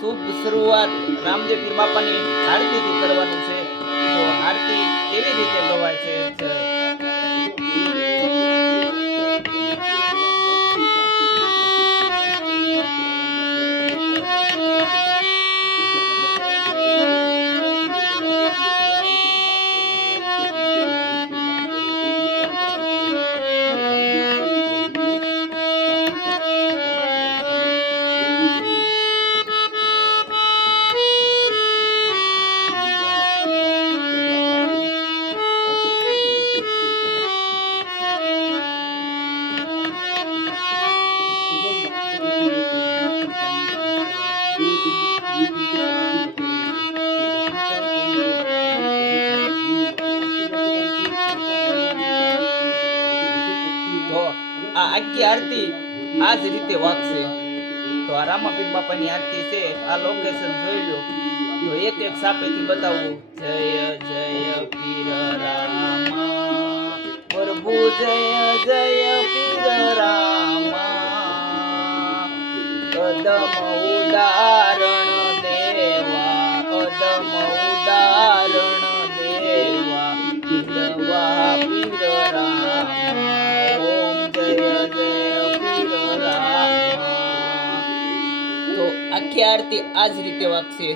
શુભ શરૂઆત રામદેવ પીર બાપાની આરતીથી કરવાનું છે. તો આરતી કેવી રીતે ગવાય છે? તો આ આખી આરતી આ જ રીતે વાગશે. તો આ રામાપીર બાપાની આરતી છે. આ લોકેશન જોઈ લો. તો એક એક સાપેથી બતાવું. જય જય પીર રામા પ્રભુ, જય જય પીર રામા, કદમ ઉદાહરણ દેવા, કદમ ઉદાહરણ દેવા, પીરવા પીર રામા, ઓમ જય જય પીર રામા. તો આખી આરતી આ જ રીતે વાગશે.